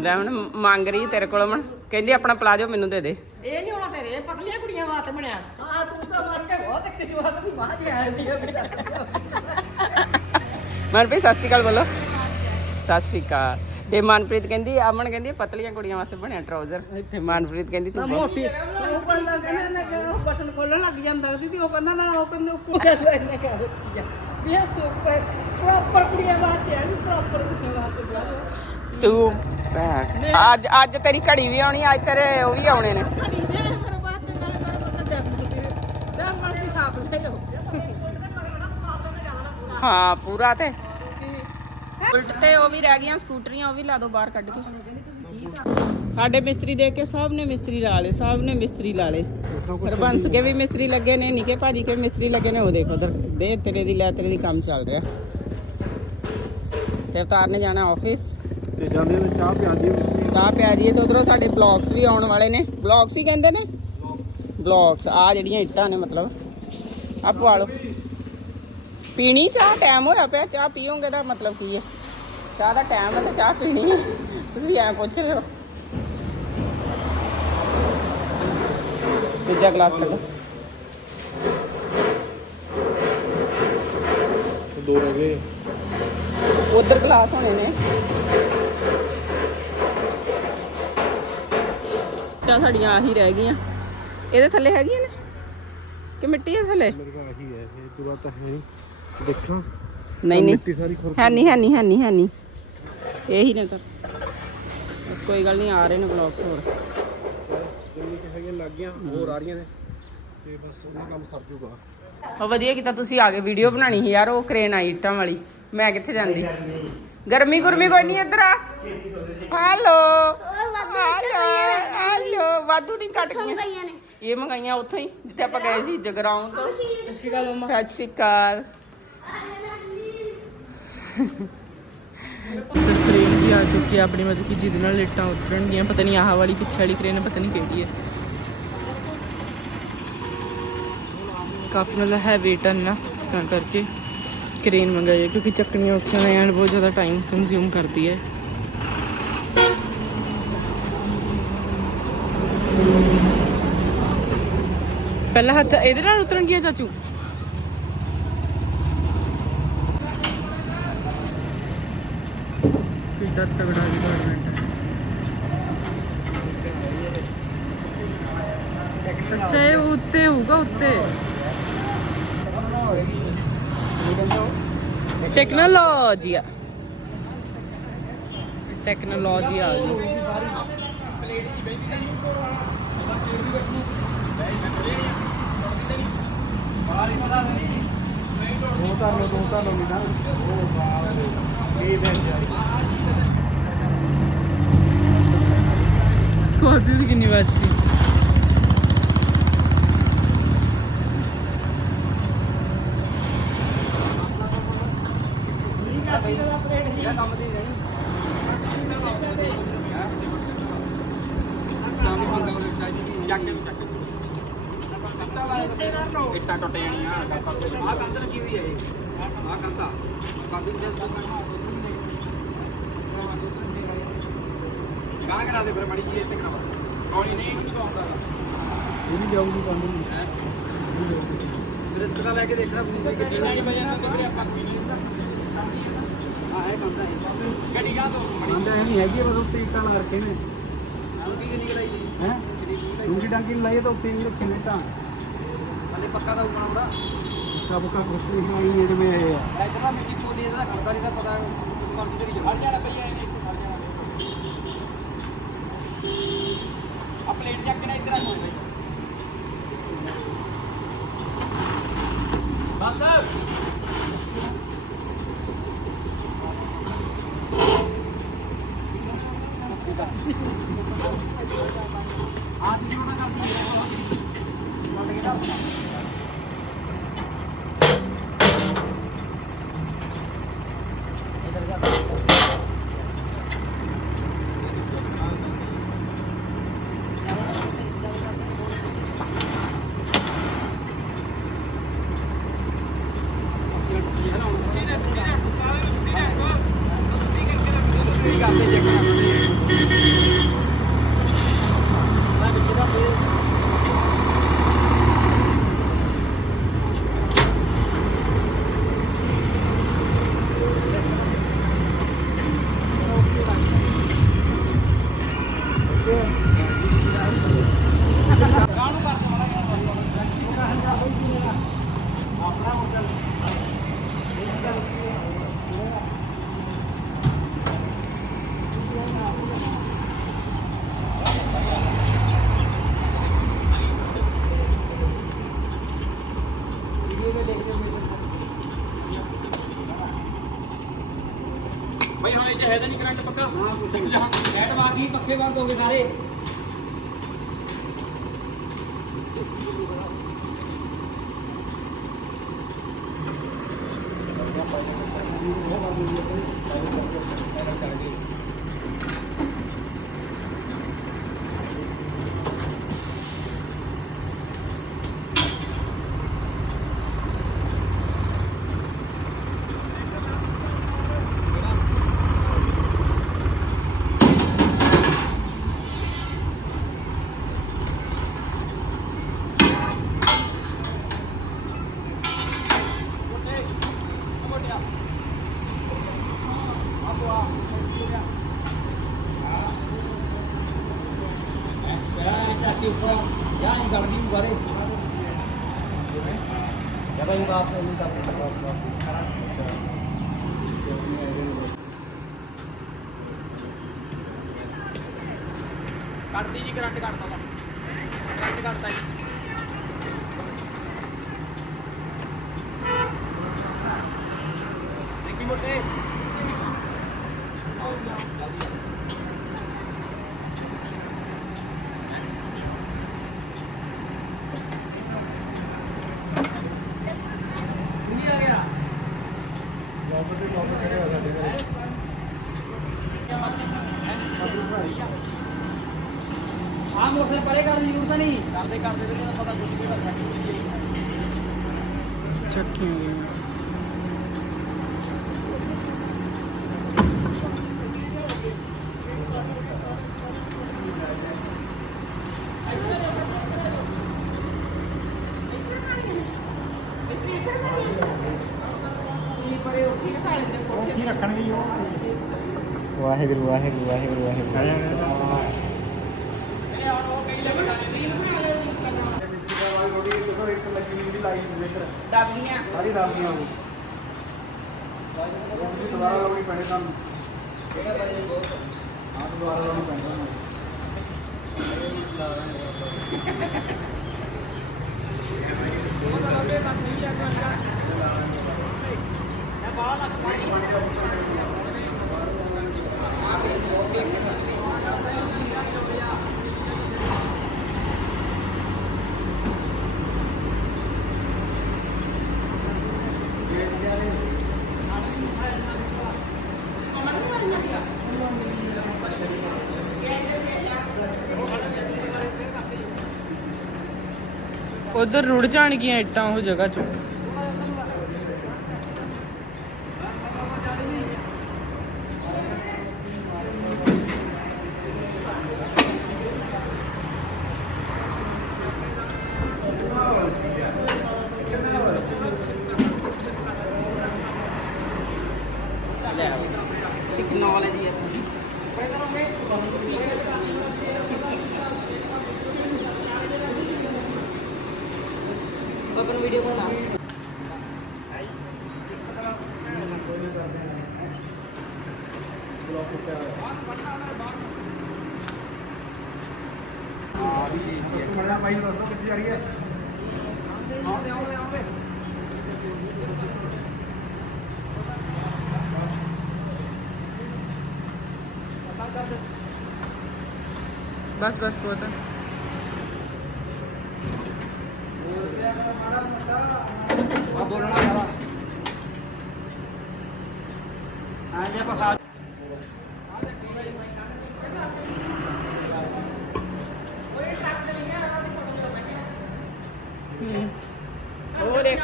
ਲੈ ਹੁਣ ਮੰਗ ਰਹੀ ਤੇਰੇ ਕੋਲ ਮਣ ਕਹਿੰਦੀ ਆਪਣਾ ਪਲਾਜੋ ਮੈਨੂੰ ਦੇ ਦੇ। ਇਹ ਨਹੀਂ ਹੋਣਾ ਤੇਰੇ ਪਤਲੀਆਂ ਕੁੜੀਆਂ ਵਾਸਤੇ ਬਣਿਆ। ਆ ਤੂੰ ਤਾਂ ਮਰ ਕੇ ਬਹੁਤ ਇੱਕ ਜਵਾਕ ਦੀ ਬਾਹ ਕੇ ਆਇਆ ਵੀ ਮਨਪ੍ਰੀਤ ਸਤਿ ਸ਼੍ਰੀ ਅਕਾਲ ਬੋਲੋ। ਸਤਿ ਸ਼੍ਰੀ ਅਕਾਲ। ਤੇ ਮਨਪ੍ਰੀਤ ਕਹਿੰਦੀ ਅਮਨ ਕਹਿੰਦੀ ਇਹ ਪਤਲੀਆਂ ਕੁੜੀਆਂ ਵਾਸਤੇ ਬਣਿਆ ਟਰਾਊਜ਼ਰ। ਤੇ ਮਨਪ੍ਰੀਤ ਕਹਿੰਦੀ ਤੂੰ ਬਹੁਤ- ਮੋਟੀ। ਉਹ ਬੰਦਾ ਕਹਿੰਦਾ ਨਾ ਕਿ ਉਹ ਬਟਨ ਖੋਲਣ ਲੱਗ ਜਾਂਦਾ ਸੀ ਤੇ ਉਹ ਕਹਿੰਦਾ ਨਾ ਉਹ ਕਹਿੰਦਾ ਉੱਪਰ ਕਹਿੰਦਾ ਇਹਨੇ ਕਿਹਾ ਵੀ ਇਹ ਸੁਪਰ ਪ੍ਰੋਪਰ ਕੁੜੀਆਂ ਵਾਸਤੇ ਹੈ ਪ੍ਰੋਪਰ ਕੁੜੀਆਂ ਵਾਸਤੇ। ਤੂੰ। ਭੈਣ, ਅੱਜ ਅੱਜ ਤੇਰੀ ਘੜੀ ਵੀ ਆਉਣੀ ਅੱਜ ਤੇਰੇ ਉਹ ਵੀ ਆਉਣੇ ਨੇ। ਹਾਂ ਪੂਰਾ ਤੇ। ਉਲਟ ਤੇ ਉਹ ਵੀ ਰਹਿ ਗਈਆਂ ਸਕੂਟਰੀਆਂ ਉਹ ਵੀ ਲਾ ਦੋ ਬਾਹਰ ਕੱਢ ਕੇ। ਸਾਡੇ ਮਿਸਤਰੀ ਦੇਖ ਕੇ ਸਭ ਨੇ ਮਿਸਤਰੀ ਲਾ ਲਏ ਸਭ ਨੇ ਮਿਸਤਰੀ ਲਾ ਲਏ। ਫਿਰ ਬੰਸ ਕੇ ਵੀ ਮਿਸਤਰੀ ਲੱਗੇ ਨੇ ਨਿੱਕੇ ਭਾਜੀ ਕੇ ਮਿਸਤਰੀ ਲੱਗੇ ਨੇ ਉਹ ਦੇਖ ਉਧਰ ਦੇ ਤੇਰੇ ਦੀ ਲੈ ਤੇਰੇ ਦੀ ਕੰਮ ਚੱਲ ਰਿਹਾ। ਤੇ ਅਵਤਾਰ ਨੇ ਜਾਣਾ ਆਫਿਸ। ਤੇ ਜਾਂਦੇ ਨੇ ਚਾਹ ਪਿਆਜੀ ਵਿੱਚ ਚਾਹ ਪਿਆ ਜੀ ਤੇ ਉਧਰੋਂ ਸਾਡੇ ਬਲੌਗਸ ਵੀ ਆਉਣ ਵਾਲੇ ਨੇ। ਬਲੌਗਸ ਹੀ ਕਹਿੰਦੇ ਨੇ? ਬਲੌਗਸ ਆ ਜਿਹੜੀਆਂ ਇੱਟਾਂ ਨੇ ਮਤਲਬ। ਆ ਪਵਾ ਲਓ ਪੀਣੀ ਚਾਹ ਟਾਈਮ ਹੋਇਆ ਪਿਆ। ਚਾਹ ਪੀਓਗੇ ਦਾ ਮਤਲਬ ਕੀ ਹੈ? ਚਾਹ ਦਾ ਟਾਈਮ ਹੈ ਤੇ ਚਾਹ ਪੀਣੀ ਹੈ। ਤੁਸੀਂ ਐ ਪੁੱਛ ਰਹੇ ਹੋ ਦੂਜਾ ਗਲਾਸ ਕੱਢੋ। ਦੋ ਰਹਿ ਗਏ। ਉਧਰ ਗਲਾਸ ਹੋਣੇ ਨੇ। ਤਾਂ ਸਾਡੀਆਂ ਆਹੀ ਰਹਿ ਗਈਆਂ। ਇਹਦੇ ਥੱਲੇ ਹੈਗੀਆਂ ਨੇ? ਕਿ ਮਿੱਟੀ ਹੈ ਥੱਲੇ? ਮੇਰੇ ਕੋਲ ਆਹੀ ਹੈ ਇਹ ਤਾਂ ਹੈ ਨਹੀਂ। ਦੇਖਾਂ। ਨਹੀਂ ਸਾਰੀ ਹੈ ਨਹੀਂ ਹੈ ਨਹੀਂ ਹੈ ਨਹੀਂ ਹੈ ਨਹੀਂ। ਇਹੀ ਨੇ ਤਾਂ। ਬਸ ਕੋਈ ਗੱਲ ਨਹੀਂ ਆ ਰਹੇ ਨੇ ਬਲੌਗਸ ਹੋਰ। ਜਿੰਨੀ ਕਿ ਹੈਗੀਆਂ ਲੱਗ ਗਈਆਂ ਹੋਰ ਆ ਰਹੀਆਂ ਨੇ। ਤੇ ਬਸ ਉਹਨਾਂ ਕੰਮ ਸਰ ਜੂਗਾ। ਉਹ ਵਧੀਆ ਕੀਤਾ ਤੁਸੀਂ ਆ ਕੇ ਵੀਡੀਓ ਬਣਾਣੀ ਸੀ ਯਾਰ ਉਹ ਕਰੇਨ ਆਈ ਇੱਟਾਂ ਵਾਲੀ। ਮੈਂ ਕਿੱਥੇ ਜਾਂਦੀ? ਗਰਮੀ ਗੁਰਮੀ ਕੋਈ ਨਹੀਂ ਇੱਧਰ ਆ। ਹੈਲੋ। ਹੈਲੋ ਹੈਲੋ ਵਾਧੂ ਨਹੀਂ ਕੱਟ ਗਈਆਂ ਇਹ ਮੰਗਾਈਆਂ ਉੱਥੋਂ ਹੀ ਜਿੱਥੇ ਆਪਾਂ ਗਏ ਸੀ ਜਗਰਾਉਂ ਤੋਂ। ਸਤਿ ਸ਼੍ਰੀ ਅਕਾਲ ਕ੍ਰੇਨ ਵੀ ਆ ਚੁੱਕੀ ਹੈ ਆਪਣੀ ਮਤਲਬ ਕਿ ਜਿਹਦੇ ਨਾਲ ਲੇਟਾਂ ਉਤਰਨਗੀਆਂ। ਪਤਾ ਨਹੀਂ ਆਹ ਵਾਲੀ ਪਿੱਛੇ ਵਾਲੀ ਕ੍ਰੇਨ ਪਤਾ ਨਹੀਂ ਕਿਹੜੀ ਹੈ ਕਾਫੀ ਮਤਲਬ ਹੈ ਹੈ ਨਾ ਕਰਕੇ। ਕ੍ਰੇਨ ਮੰਗਾਈ ਹੈ ਕਿਉਂਕਿ ਚੱਕਣੀਆਂ ਔਖੀਆਂ ਨੇ ਐਂਡ ਬਹੁਤ ਜ਼ਿਆਦਾ ਟਾਈਮ ਕੰਜ਼ਿਊਮ ਕਰਦੀ ਹੈ ਪਹਿਲਾ ਹੱਥ ਇਹਦੇ ਨਾਲ ਉਤਰਨਗੀਆਂ ਚਾਚੂ ਕਿੱਡਾ ਤਗੜਾ ਡਿਪਾਰਟਮੈਂਟ ਅੱਛਾ ਇਹ ਉੱਤੇ ਹੋਊਗਾ ਉੱਤੇ ਟੈਕਨੋਲੋਜੀ ਟੈਕਨੋਲੋਜੀ ਆ ਗਈ। ਦੋ ਤਾਂ ਲੋ ਦੋ ਤਾਂ ਲੋ ਨਾ ਉਹ ਬਾਪ ਇਹ ਦੇ ਕੋਦੀ ਦੀ ਕਿੰਨੀ ਵਾਰ ਸੀ ਇੱਟਾਂ ਟੁੱਟ ਜਾਣੀਆਂ ਆਹ ਕੰਧ ਲੱਗੀ ਹੋਈ ਹੈ ਇਹ ਆਹ ਕੰਧ ਆ ਕੰਧ ਦੇ ਗਾਣਾ ਕਰਾ ਦੇ ਫਿਰ ਮੜੀ ਜੀ ਇੱਥੇ ਕਰਾਵਾ ਕੋਈ ਨਹੀਂ ਇਹ ਵੀ ਜਾਊਗੀ ਕੰਧ ਨੂੰ। ਰਿਸਕ ਦਾ ਲੈ ਕੇ ਦੇਖਣਾ ਪਊਗਾ ਕਿ ਕਿੰਨਾ ਹੀ ਵਜਨ ਤੇ ਵੀਰੇ ਆਪਾਂ ਕੋਈ ਨਹੀਂ ਆ ਹੈ ਕੰਧ ਹੈ। ਗੱਡੀ ਗਾ ਦੋ ਹੈ ਨਹੀਂ ਹੈਗੀ ਬਸ ਉੱਤੇ ਇੱਟਾਂ ਲਾ ਰੱਖੇ ਨੇ। ਡੂੰਗੀ ਕਿੰਨੀ ਕਰਾਈ ਜੀ ਹੈ? ਡੂੰਗੀ ਡਾਂਗੀ ਲਾਈ ਤਾਂ ਉੱਤੇ ਹੀ ਰੱਖੇ ਨੇ ਇੱਟਾਂ। ਹਲੇ ਪੱਕਾ ਦਾ ਬਣਾਉਂਦਾ ਸਭ ਕਾ ਕੁਛ ਨਹੀਂ ਹੈ ਇਹ ਜਿਵੇਂ ਇਹ ਆ। ਇਧਰ ਮਿੱਟੀ ਪੋਦੀ ਇਹਦਾ ਖੜਦਾ ਨਹੀਂ ਦਾ ਪਤਾ ਕੰਪਿਊਟਰ ਹੀ ਹਟ ਜਾਣਾ ਪਈਆ ਇਹਨੇ ਆ ਚੱਕ ਕੇ ਇੱਧਰ ਆ ਕੋਈ ਬਈ। ਬਸ ਕਰਦੇ ਜੇ ਹੈ ਤਾਂ ਨਹੀਂ ਕਰੰਟ ਪੱਕਾ ਹਾਂ ਕੁਝ ਲੈਟ ਬਾਕੀ ਪੱਖੇ ਬੰਦ ਹੋ ਗਏ ਸਾਰੇ। ਉੱਪਰ ਜਾਂ ਕੱਟਦੀ ਕਰੰਟ ਕੱਟਦਾ ਵਾ। ਕਰੰਟ ਕੱਟਦਾ ਜੀ ਦੇਖੀ ਮੋਟੇ ਨਹੀਂ ਆ ਗਿਆ ਆ ਮੋਟਰ ਪਰੇ ਕਰਨ ਦੀ ਜ਼ਰੂਰਤ ਨਹੀਂ ਕਰਦੇ ਕਰਦੇ ਵੀ ਪਤਾ ਜੁੱਤੀ ਦਾ ਚੱਕੀਆਂ ਗਈਆਂ ਕੀ ਰੱਖਣਗੇ ਜੀ ਉਹ ਵਾਹਿਗੁਰੂ ਵਾਹਿਗੁਰੂ ਵਾਹਿਗੁਰੂ ਵਾਹਿਗੁਰੂ ਦਾਦੀਆਂ ਸਾਰੀ ਰਾਤੀਆਂ ਨੂੰ ਦੁਬਾਰਾ ਲਾਉਣੀ ਪੈਣੀ ਤੁਹਾਨੂੰ ਹਾਂ ਦੁਬਾਰਾ ਲਾਉਣੀ ਪੈਣੀ ਤੁਹਾਨੂੰ ਉਧਰ ਰੁੜ ਜਾਣਗੀਆਂ ਇੱਟਾਂ ਉਹ ਜਗ੍ਹਾ ਚੋਂ ਟੈਕਨੋਲੋਜੀ ਹੈ ਬੱਬਰ ਵੀਡੀਓ ਬਣਾ ਮੜਾ ਭਾਈ ਨੂੰ ਦੱਸੋ ਕਿੱਥੇ ਜਾ ਰਹੀ ਹੈ ਬਸ ਬਸ ਬਹੁਤ ਹੈ ਆ ਬੋਲਣਾ ਸਾਰਾ ਆ ਜੇ ਪਸਾ ਹੂੰ ਹੋਰ ਇੱਕ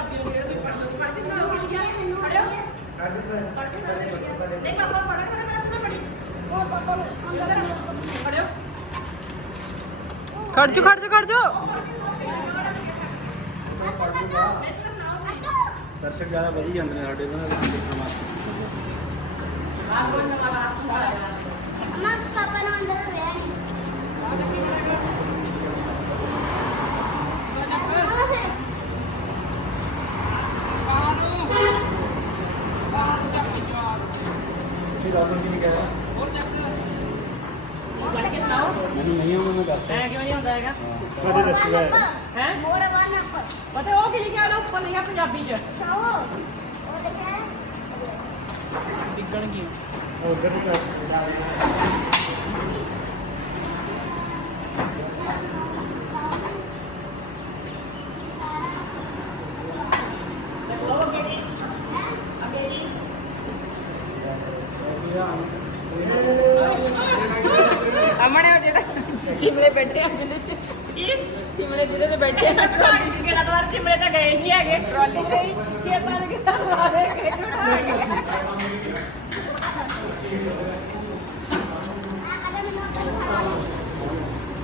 ਖੜ ਜਾ ਖੜ ਜਾ ਖੜ ਜਾ ਦਰਸ਼ਕ ਜ਼ਿਆਦਾ ਵਧੀ ਜਾਂਦੇ ਨੇ ਸਾਡੇ ਉਹਨਾਂ ਦੇ ਦੇਖਣ ਵਾਸਤੇ ਅਮਾ ਪਾਪਾ ਨੂੰ ਅੰਦਰ ਵੇ ਤੁਸੀਂ ਦੱਸ ਦਿਓ ਕੀ ਕਹਿਆ ਮੈਨੂੰ ਨਹੀਂ ਆਉਂਦਾ ਮੈਂ ਦੱਸ ਐ ਕਿਉਂ ਨਹੀਂ ਹੁੰਦਾ ਹੈਗਾ ਕਦੇ ਦੱਸਿਆ ਹੈ ਮੋਰ ਵਨ ਨੰਬਰ ਪਤਾ ਉਹ ਕੀ ਲਿਖਿਆ ਨਾ ਉੱਪਰ ਲਿਖਿਆ ਪੰਜਾਬੀ ਚ ਚਾਹੋ ਉਹ ਦੇਖਿਆ ਡਿੱਗਣਗੀਆਂ ਉਧਰ ਹੀ ਕਰ ਸ਼ਿਮਲੇ ਬੈਠੇ ਆ ਜਿਹਦੇ ਚ ਸ਼ਿਮਲੇ ਜਿਹਦੇ ਤੇ ਬੈਠੇ ਆ ਟਰਾਲੀ ਚ ਕਿਹੜਾ ਦਵਾਰ? ਚਿਮੜੇ ਤਾਂ ਗਏ ਨਹੀਂ ਹੈਗੇ। ਟਰਾਲੀ ਚ ਹੀ। ਖੇਤਾਂ ਦੇ ਕਿੱਦਾਂ ਮਾਰੇ ਕੇ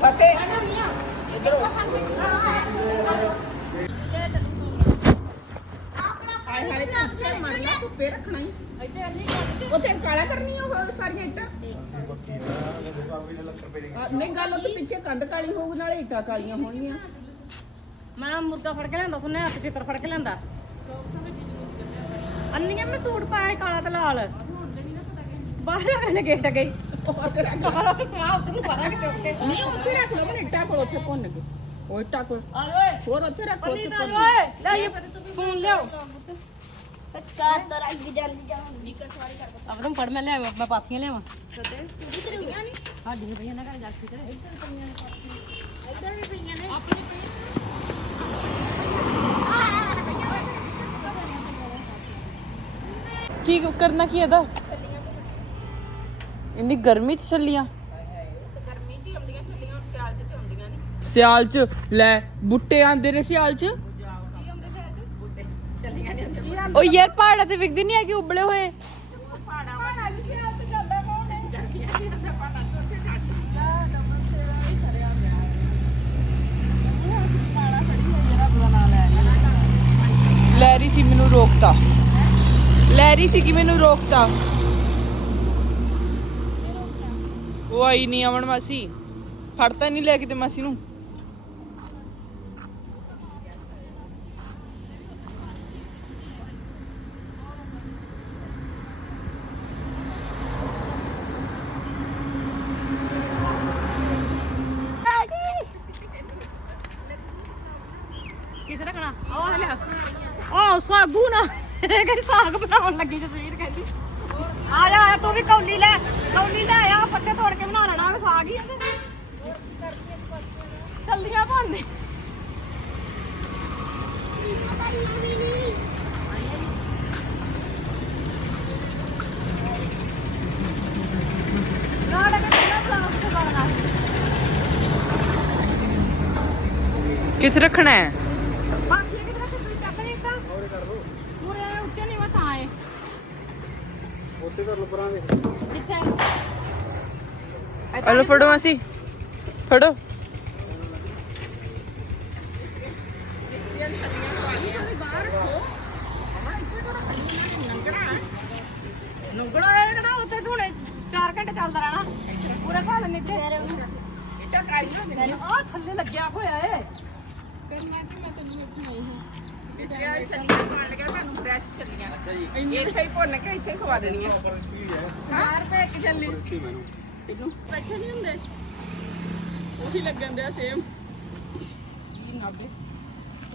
ਫਤਿਹ ਹਾਏ ਹਾਏ ਕਿੱਥੇ ਮਰਨਾ ਧੁੱਪੇ ਰੱਖਣਾ ਹੀ। ਉੱਥੇ ਕਾਲਾ ਕਰਨੀ ਉਹ ਸਾਰੀਆਂ ਇੱਟਾਂ? ਆ, ਨਹੀਂ ਗੱਲ ਉੱਥੇ ਪਿੱਛੇ ਕੰਧ ਕਾਲੀ ਹੋਊ ਨਾਲੇ ਇੱਟਾਂ ਕਾਲੀਆਂ ਹੋਣਗੀਆਂ। ਮੈਂ ਮੁਰਗਾ ਫੜ ਕੇ ਲਿਆਂਦਾ ਸੁਣਿਆ ਹੱਥ ਚਿੱਤਰ ਫੜ ਕੇ ਲਿਆਂਦਾ। ਅੰਨੀਆਂ ਮੈਂ ਸੂਟ ਪਾਇਆ ਕਾਲਾ ਤੇ ਲਾਲ। ਬਾਹਰ ਕਹਿੰਦੇ ਗੇਟ ਗਈ। ਕਾਲਾ ਤੇ ਸਵਾ ਉੱਧਰ ਨੂੰ ਬਾਹਰ ਕੇ ਚੁੱਕ ਕੇ ਨਹੀਂ ਉੱਥੇ ਰੱਖ ਲਓ ਮੈਂ ਇੱਟਾਂ ਕੋਲ ਉੱਥੇ ਭੁੰਨ ਕੇ। ਉਹ ਇੱਟਾਂ ਕੋਲ ਹੋਰ ਉੱਥੇ ਰੱਖੋ ਉੱਥੇ ਭੁੰਨ ਲੈ ਫੋਨ ਲਿਆਓ। ਜਾਂਦੀ ਪੜ ਮੈਂ ਲਿਆਵਾਂ ਮੈਂ ਪਾਥੀਆਂ ਲਿਆਵਾਂ। ਸਾਡੀ ਵੀ ਪਈਆਂ ਨਾ ਘਰ ਜਾ ਕੇ ਕਰੇ ਇੱਧਰ ਪਈਆਂ ਨੇ ਪਾਥੀਆਂ। ਇੱਧਰ ਵੀ ਪਈਆਂ ਨੇ। ਆਪਣੀ ਕੀ ਕਰਨਾ ਕੀ ਇਹਦਾ? ਇੰਨੀ ਗਰਮੀ ਚ ਚੱਲੀਆਂ ਗਰਮੀ ਜੀ ਆਉਂਦੀਆਂ ਛੱਲੀਆਂ ਹੁਣ ਸਿਆਲ ਚ ਤੇ ਆਉਂਦੀਆਂ ਨਹੀਂ ਸਿਆਲ ਚ ਲੈ ਬੁੱਟੇ ਆਂਦੇ ਨੇ ਸਿਆਲ ਚ। ਉਹ ਯਾਰ ਪਹਾੜਾਂ ਤੇ ਵਿਕਦੇ ਨਹੀਂ ਹੈਗੇ, ਉਬਲੇ ਹੋਏ। ਲੈਰੀ ਸੀ ਮੈਨੂੰ ਰੋਕਤਾ। ਲੈਰੀ ਸੀ ਕਿ ਮੈਨੂੰ ਰੋਕਤਾ। ਉਹ ਆਈ ਨਹੀਂ ਆਵਣ ਮਾਸੀ। ਫੜਤਾ ਨਹੀਂ ਲੈ ਕੇ ਤੇ ਮਾਸੀ ਨੂੰ। ਕਿੱਥੇ ਰੱਖਣਾ ਉਹ ਸਾਗੂ ਨਾ। ਇਹ ਕਹਿੰਦੀ ਸਾਗ ਬਣਾਉਣ ਲੱਗੀ ਜਸਵੀਰ, ਕਹਿੰਦੀ। ਆ ਜਾ ਤੂੰ ਵੀ ਕੌਲੀ ਲੈ। ਕੌਲੀ ਲੈ ਆ, ਪੱਤੇ ਤੋੜ ਕੇ ਬਣਾ ਲੈਣਾ ਉਹ ਸਾਗ ਹੀ ਆ ਛੱਲੀਆਂ ਬਣਦੀ ਕਿੱਥੇ ਰੱਖਣਾ ਹੈ ਬਾਕੀ ਕਿਧਰ ਤੇ ਤੁਸੀਂ ਚੱਕ ਲਈ ਤਾਂ ਹੋਰ ਕਰ ਲਓ ਪੂਰੇ ਉੱਤੇ ਨਹੀਂ ਵਤਾ ਆਏ ਉੱਥੇ ਕਰ ਲੋ ਪਰਾਂ ਦੇ ਹਲੋ ਫੜੋ ਮਾਸੀ। ਫੜੋ ਨੁੰਗਣਾ ਇਹ ਕਿਹੜਾ ਉੱਥੇ ਢੂਣੇ 4 ਘੰਟੇ ਚੱਲਦਾ ਰਹਿਣਾ ਪੂਰਾ ਘਰ ਨਿੱਤੇ ਇੱਟਾਂ ਕਾਲੀਆਂ ਹੁੰਦੀਆਂ ਆ ਥੱਲੇ ਲੱਗਿਆ ਹੋਇਆ ਏ ਕਰਨਾ ਕਿ ਮੈਂ ਤੈਨੂੰ ਵੇਖਣੀ ਸੀ ਇਸ ਲਈ ਛੱਲੀਆਂ ਖਾਣ ਲੱਗਿਆ ਤੁਹਾਨੂੰ ਫਰੈਸ਼ ਛੱਲੀਆਂ ਅੱਛਾ ਜੀ ਇੱਥੇ ਹੀ ਭੁੰਨ ਕੇ ਇੱਥੇ ਹੀ ਬਾਹਰ ਤੇ ਇੱਕ ਛੱਲੀ ਇਹਨੂੰ? ਬੈਠੇ ਨਹੀਂ ਹੁੰਦੇ। ਉਹੀ ਲੱਗਣ ਦਿਆ ਸੇਮ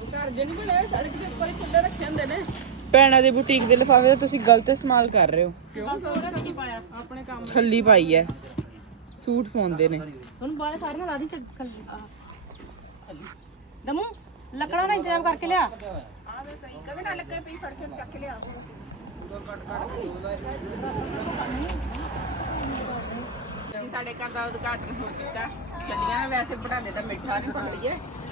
ਉਹ ਘਰ ਜੇ ਨਹੀਂ ਬਣਾਏ ਸੜਕ ਦੇ ਉੱਪਰ ਹੀ ਚੁੱਲ੍ਹੇ ਰੱਖੇ ਹੁੰਦੇ ਨੇ। ਭੈਣਾਂ ਦੇ ਬੁਟੀਕ ਦੇ ਲਿਫਾਫੇ ਦਾ ਤੁਸੀਂ ਗਲਤ ਇਸਤੇਮਾਲ ਕਰ ਰਹੇ ਹੋ। ਉਹਨੇ ਕੀ ਪਾਇਆ ਆਪਣੇ ਕੰਮ ਛੱਲੀ ਪਾਈ ਹੈ ਸੂਟ ਪਾਉਂਦੇ ਨੇ। ਤੁਹਾਨੂੰ ਬਾਲੇ ਸਾਰੇ ਨਾਲ ਲਾ ਦੀ ਚੱਲ ਦਮੂ ਲੱਕੜਾਂ ਦਾ ਇੰਤਜ਼ਾਮ ਕਰਕੇ ਲਿਆ। ਆਵੇ ਸਹੀ ਕਗੜਾ ਲੱਗੇ ਪਈ ਫੜ ਕੇ ਚੱਕ ਲਿਆ। ਜੀ ਸਾਡੇ ਘਰ ਦਾ ਉਦਘਾਟਨ ਹੋ ਚੁੱਕਾ ਛੱਲੀਆਂ ਵੈਸੇ ਬਣਾਉਂਦੇ ਤਾਂ ਮਿੱਠਾ ਨਹੀਂ ਪਾਉਂਦੇ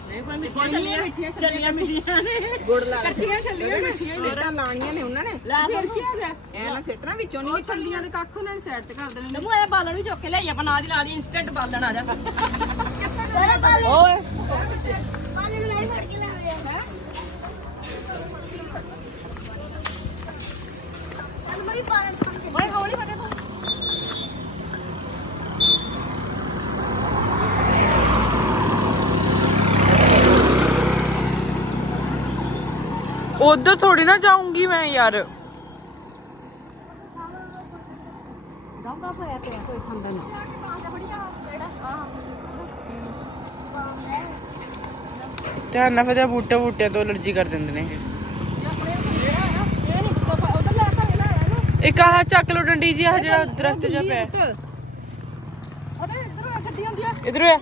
ਨਹੀਂ ਪਰ ਮਿੱਠੀਆਂ ਛੱਲੀਆਂ ਮਿੱਠੀਆਂ ਚੱਲੀਆਂ ਮਿੱਠੀਆਂ। ਨੇ। ਗੁੜ ਲਾ ਕੱਚੀਆਂ ਛੱਲੀਆਂ ਮਿੱਠੀਆਂ ਹੀ ਮਿੱਠਾ ਲਾਉਣੀਆਂ ਨੇ ਉਹਨਾਂ ਨੇ। ਲਾ ਫਿਰ ਕੀ ਹੋ ਗਿਆ ਐ ਨਾ ਸਿੱਟਣਾ ਵਿੱਚੋਂ ਨਹੀਂ ਛੱਲੀਆਂ ਦੇ ਕੱਖ ਉਹਨਾਂ ਨੇ ਸਾਈਡ ਤੇ ਕਰ ਦੇਣੇ ਬਾਲਣ ਵੀ ਚੁੱਕ ਕੇ ਲਿਆਈ ਆਪਾਂ ਨਾਲ ਦੀ ਨਾਲ ਹੀ ਇਨਸਟੈਂਟ ਬਾਲਣ ਆ ਜਾ। ਓਏ। ਫੜ ਕੇ ਲਾਉਂਦੇ ਹੈ ਅਨਮਰੀ ਪਾਰਨ ਖਾਂਦੇ ਓਏ ਹੌਲੀ ਫਟੇ ਤੂੰ। ਉਧਰ ਥੋੜੀ ਨਾ ਜਾਊਂਗੀ ਮੈਂ ਯਾਰ। ਧਿਆਨ ਨਾਲ ਫਿਰ ਬੂਟੇ ਬੂਟਿਆਂ ਤੋਂ ਅਲਰਜੀ ਕਰ ਦਿੰਦੇ ਨੇ ਇਹ। ਇੱਕ ਆਹ ਚੱਕ ਲੋ ਡੰਡੀ ਜੀ ਆਹ ਜਿਹੜਾ ਦਰਖਤ ਜਿਹਾ ਪਿਆ। ਅਰੇ ਇਧਰ ਆ ਗੱਡੀ ਆਉਂਦੀ ਆ। ਇਧਰ ਆ।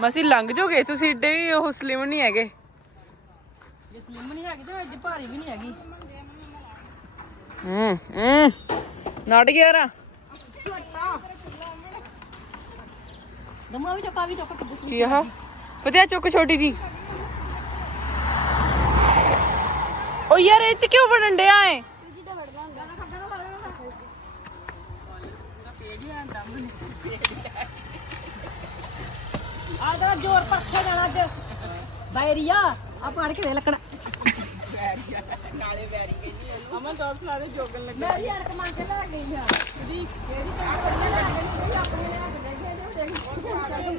ਮਸੀ ਲੰਘ ਜੋਗੇ ਤੁਸੀਂ ਏਡੇ ਵੀ ਉਹ ਸਲਿਮ ਨਹੀਂ ਹੈਗੇ। ਜੇ ਸਲਿਮ ਨਹੀਂ ਹੈਗੀ ਤੇ ਅੱਜ ਭਾਰੀ ਵੀ ਨਹੀਂ ਹੈਗੀ। ਹੂੰ ਹੂੰ। ਨਾਟ ਗਿਆ ਰਾ ਦਮਾ ਵੀ ਚੱਕਾ ਵੀ ਚੱਕ। ਕੇ ਬੁੱਸ ਕੀ ਆਹ ਪਤਿਆ ਚੁੱਕ ਛੋਟੀ ਜੀ। ਯਾਰ ਇਹ ਚ ਕਿਉਂ ਬਣਨ ਡਿਆ ਏ? ਜੀ ਤਾਂ ਵੜਦਾ ਹੁੰਦਾ ਆ ਜਰਾ ਜ਼ੋਰ ਪੱਖੇ ਨਾਲ ਅੱਜ ਬੈਰੀਆ ਆ ਪਾੜ ਕੇ ਦੇ ਲੱਕੜ। ਅਮਨ ਟੌਪਸ ਲਾ ਦੇ ਜੋਗਣ ਲੱਗੇ ਮੇਰੀ ਯਾਰ ਕਮਾਂ ਕੇ ਲੈ ਗਈ ਆ। ਦੀ ਜਿਹੜੀ ਤਾਂ ਬੜੀਆਂ ਲੈ ਗਈ ਆਪਣੇ ਲੈ ਕੇ ਗਈ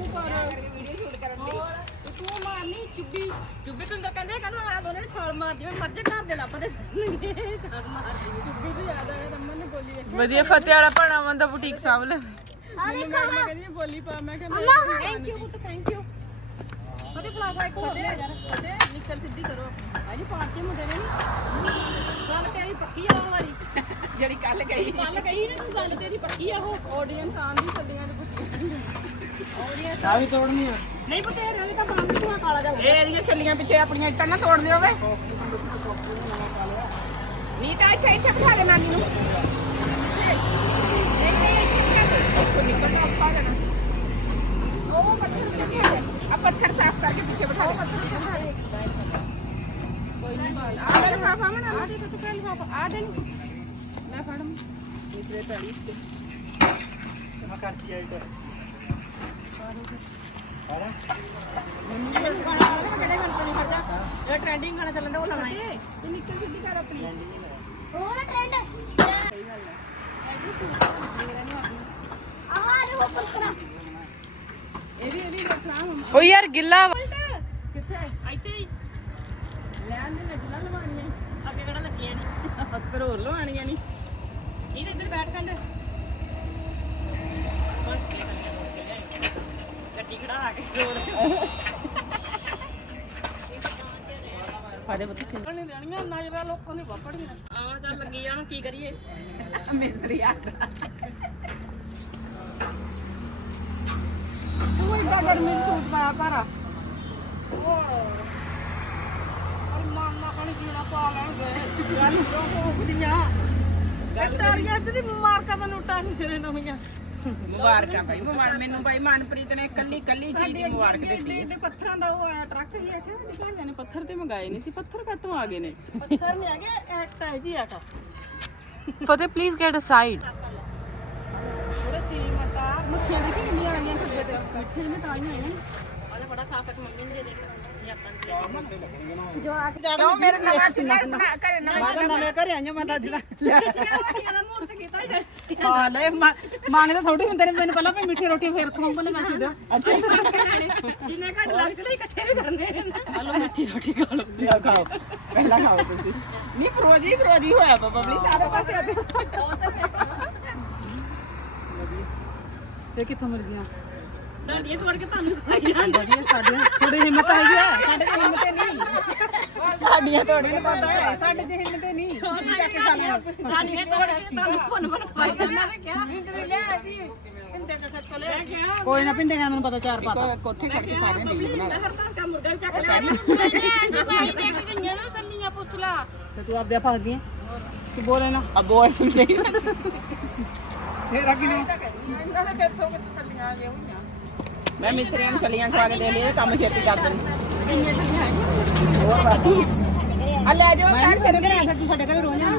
ਤੂੰ ਮਾਰਨੀ ਚੁੱਬੀ ਚੁੱਬੀ ਤੂੰ ਤਾਂ ਕਹਿੰਦੇ ਕਹਿੰਦਾ ਆ ਦੋਨੇ ਨੇ ਛਾਲ ਮਾਰਦੀ ਮੈਂ ਮਰ ਜਾ ਘਰ ਦੇ ਲੱਭਦੇ ਛਾਲ ਮਾਰਦੀ ਚੁੱਬੀ ਤੇ ਯਾਦ ਆਇਆ ਰਮਨ ਨੇ ਬੋਲੀ ਵੇਖੀ। ਵਧੀਆ ਫਤਿਹ ਵਾਲਾ ਭਾਣਾ ਮਨ ਦਾ ਬੁਟੀਕ ਸਾਂਭ ਲੈ। ਆ ਦੇਖੋ ਹਾਂ ਕਹਿੰਦੀ ਬੋਲੀ ਪਾ ਮੈਂ ਕਿਹਾ ਅਮਾ ਥੈਂਕ ਯੂ ਪੁੱਤ ਥੈਂਕ ਯੂ ਫਤੇ ਫਲਾਵਾ ਇੱਕ ਹੋਰ। ਯਾਰ ਫਤਿਹ ਨਿੱਕਰ ਸਿੱਧੀ ਕਰੋ। ਅਜੀ ਪਾਰਟੀ ਮੁੰਡੇ ਨੇ। ਗੱਲ ਤੇਰੀ ਪੱਕੀ ਆ ਉਹ ਵਾਲੀ। ਜਿਹੜੀ ਕੱਲ ਗਈ। ਕੱਲ ਕਹੀ ਨਾ ਤੂੰ ਗੱਲ ਤੇਰੀ ਪੱਕੀ ਆ ਉਹ। ਆਡੀਅנס ਆਂਦੀ ਸੱਲੀਆਂ ਦੇ ਪੁੱਛੀ। ਆ ਵੀ ਤੋੜਨੀ ਆ ਨਹੀਂ ਪਤਾ ਇਹ ਰਲੇ ਤਾਂ ਬੰਦ ਤੂੰ ਕਾਲਾ ਜਾ ਇਹ ਇਹਦੀਆਂ ਛੱਲੀਆਂ ਪਿੱਛੇ ਆਪਣੀਆਂ ਇੱਟਾਂ ਨਾ ਤੋੜ ਦਿਓ ਵੇ। ਨੀਤਾ ਇੱਥੇ ਇੱਥੇ ਬਿਠਾ ਦੇ ਨਾਨੀ ਨੂੰ। ਨਹੀਂ ਨਹੀਂ ਆ। ਪੱਥਰ ਸਾਫ਼ ਕਰਕੇ ਪਿੱਛੇ ਬਿਠਾ ਦੇ। ਪੱਥਰ ਬਿਠਾ ਦੇ ਕੋਈ ਨਹੀਂ ਬਾਲ ਆ ਲੈ ਲਿਫਾਫਾ ਮਨਾ ਆ ਦੇ ਤੂੰ ਕੱਲ ਲਿਫਾਫਾ ਆ ਦੇ ਨੂੰ ਲੈ ਫੜ ਨਿਚਲੇ ਪੈਲੀ ਤੇ ਮੈਂ ਕਰਤੀ ਆਈ ਤੋਂ ਨਹੀਂ ਟ੍ਰੈਂਡਿੰਗ ਗਾਣਾ ਚੱਲਦਾ ਉਹ ਲਾਉਣਾ ਹੈ ਇਹ ਨਿੱਕਲ ਸਿੱਧੀ ਕਰ ਆਪਣੀ ਹੋਰ ਟ੍ਰੈਂਡ ਆਹ ਦੇਖੋ ਪੱਕਰਾ ਇਹ ਵੀ ਇਹ ਵੀ ਰੱਖਣਾ ਓ ਯਾਰ ਗਿੱਲਾ ਕਿੱਥੇ ਇੱਥੇ ਹੀ ਲੈਣ ਦੇ ਨਜਲਾਂ ਲਵਾਉਣੀਆਂ ਅੱਗੇ ਕਿਹੜਾ ਲੱਗੀਆਂ ਨੇ। ਹੱਥ ਹੋਰ ਲਵਾਣੀਆਂ ਨਹੀਂ ਇਹ ਇੱਧਰ ਬੈਠ ਕੰਡ ਗੱਡੀ ਖੜਾ ਕੇ ਰੋਡ ਫਾਦੇ ਸਿੰਘ ਨਹੀਂ ਦੇਣੀਆਂ ਨਜ਼ਰਾਂ ਲੋਕਾਂ ਦੀ ਵਾਪੜੀਆਂ ਆ ਚੱਲ ਲੱਗੀ ਜਾਣ ਕੀ ਕਰੀਏ ਮਿਸਤਰੀ ਆ ਤੂੰ ਇੰਨਾ ਗਰਮੀ ਚ ਸੂਟ ਪਾਇਆ ਕਰ ਮਾਮਾ ਕਣੀ ਜੀਣਾ ਪਾ ਲੈਣਗੇ ਗੱਲ ਰੋਕਦੀਆਂ ਗੱਲ ਤਾਰੀਆਂ ਤੇ ਮੁਬਾਰਕਾਂ ਦਾ ਨੋਟਾ ਨਹੀਂ ਤੇਰੇ ਨਵੀਆਂ ਮੁਬਾਰਕਾਂ ਭਾਈ ਮੁਬਾਰਕ ਮੈਨੂੰ ਭਾਈ ਮਨਪ੍ਰੀਤ ਨੇ ਕੱਲੀ ਕੱਲੀ ਚੀਜ਼ ਦੀ ਮੁਬਾਰਕ ਦਿੱਤੀ ਹੈ। ਪੱਥਰਾਂ ਦਾ ਉਹ ਆਇਆ ਟਰੱਕ ਹੀ ਆਖਿਆ ਨਿਕਲ ਨੇ ਪੱਥਰ ਤੇ ਮੰਗਾਏ ਨਹੀਂ ਸੀ ਪੱਥਰ ਕਾਤੋਂ ਆ ਗਏ ਨੇ? ਪੱਥਰ ਨਹੀਂ ਹੈਗੇ ਐਟ ਹੈ ਜੀ ਆਟਾ ਫਤਿਹ ਪਲੀਜ਼ ਗੈਟ ਅਸਾਈਡ ਉਹਦੇ ਸੀ ਮਟਾ ਮੱਖੀਆਂ ਦੀ ਕਿੰਨੀਆਂ ਆਈਆਂ ਖੱਡੇ ਤੇ। ਮਿੱਠੇ ਨੇ ਤਾਂ ਹੀ ਆਏ ਨੇ। ਆਲੇ ਬੜਾ ਸਾਫ਼ ਹੈ ਮੰਮੀ ਨੇ ਦੇ ਦੇ। ਕਿਉਂ ਮੇਰੇ ਨਵਾਂ ਚੁੱਲ੍ਹਾ ਬਣਾ ਘਰੇ ਨਵਾਂ ਮੈਂ ਤਾਂ ਨਵੇਂ ਘਰੇ ਆਈਆਂ ਮੈਂ ਤਾਂ ਅੱਜ ਨੇ ਹੀ ਲੈ ਮ- ਮੰਗਦੇ ਥੋੜੀ ਹੁੰਦੇ ਨੇ ਮੈਨੂੰ ਪਹਿਲਾਂ ਵੀ ਮਿੱਠੀ ਰੋਟੀ ਫੇਰ ਖਵਾਉਂਗਾ ਮੈਂ ਸਿੱਧਾ। ਜਿੰਨੇ ਘੱਟ ਲੱਗਦੇ ਇਕੱਠੇ ਵੀ ਕਰਨੇ ਨੇ ਹਲੋ ਮਿੱਠੀ ਰੋਟੀ ਖਾ ਲਓ। ਤੁਸੀਂ ਖਾਓ। ਪਹਿਲਾਂ ਖਾਓ ਤੁਸੀਂ। ਨਹੀਂ ਫਰੋਜੀ ਫਰੋਜੀ ਹੋਇਆ ਵਾ ਬਬਲੀ ਸਾਰੇ ਪਾਸੇ ਆ ਇਹ ਕਿੱਥੋਂ ਮਿਲ ਗਈਆਂ? ਡਾਂਡੀਆਂ ਤੋੜ ਕੇ ਤੁਹਾਨੂੰ ਖਾਈ ਜਾਂਦੇ। ਵਧੀਆ ਸਾਡੇ ਥੋੜੀ ਹਿੰਮਤ ਹੈਗੀ ਆ। ਸਾਡੇ ਕੋਲ ਹਿੰਮਤ ਹੀ ਨਹੀਂ। ਸਾਡੀਆਂ ਤੋੜ ਮੈਨੂੰ ਪਤਾ ਹੈ ਸਾਡੇ 'ਚ ਹਿੰਮਤ ਹੀ ਨਹੀਂ। ਅਸੀਂ ਚੱਕ ਕੇ ਖਾ ਲਿਆ ਡਾਂਡੀਆਂ ਤੋੜ ਕੇ ਤੁਹਾਨੂੰ ਭੁੰਨ ਭੁੰਨ ਖਾਈ ਜਾਂਦੇ। ਨੇ ਕਿਹਾ ਕੋਈ ਨਾ ਪਿੰਦੇ ਮੈਨੂੰ ਪਤਾ ਚਾਰ ਪਾਤਾ। ਕੋਠੀ ਖੜ ਕੇ ਸਾਰੇ ਨਹੀਂ ਬਣਾ ਹਰ ਤਾਂ ਕੰਮ ਮੁਰਗਾ ਚੱਕ ਲਿਆ। ਤੇ ਤੂੰ ਆਪਦੇ ਆਪ ਗਈ ਤੂੰ ਬੋਲੇ ਨਾ। ਆ ਬੋਲ ਨਹੀਂ ਫੇਰ ਅੱਗੇ ਨੂੰ ਮੈਂ ਮਿਸਤਰੀਆਂ ਨੂੰ ਛਲੀਆਂ ਖਵਾ ਕੇ ਦੇ ਲਈ ਕੰਮ ਛੇਤੀ ਕਰ ਦੇਣ। ਕਿੰਨੀਆਂ ਛਲੀਆਂ ਹੈ ਆ ਲੈ ਜਾਓ ਮੈਂ ਸਾਡੇ ਘਰੇ ਆ ਸਾਡੇ ਹਾਂ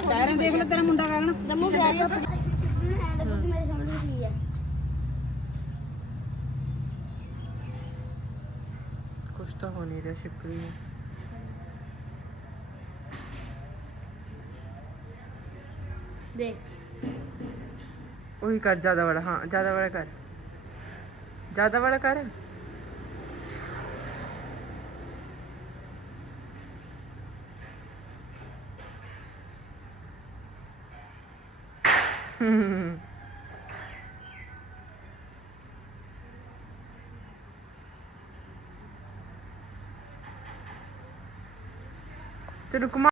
ਕਹਿ ਰਹੇ ਦੇਖ ਲੈ ਤੇਰਾ ਮੁੰਡਾ ਦਮੂ ਕਹਿ ਰਿਹਾ ਕੁਛ ਤਾਂ ਹੋ ਨਹੀਂ ਰਿਹਾ ਸ਼ਿਪਰੀ ਨੂੰ। ਦੇਖ। ਉਹੀ ਕਰ ਜ਼ਿਆਦਾ ਵਾਲਾ ਹਾਂ ਜ਼ਿਆਦਾ ਵਾਲਾ ਕਰ। ज़्यादा बड़ा कर तेरे को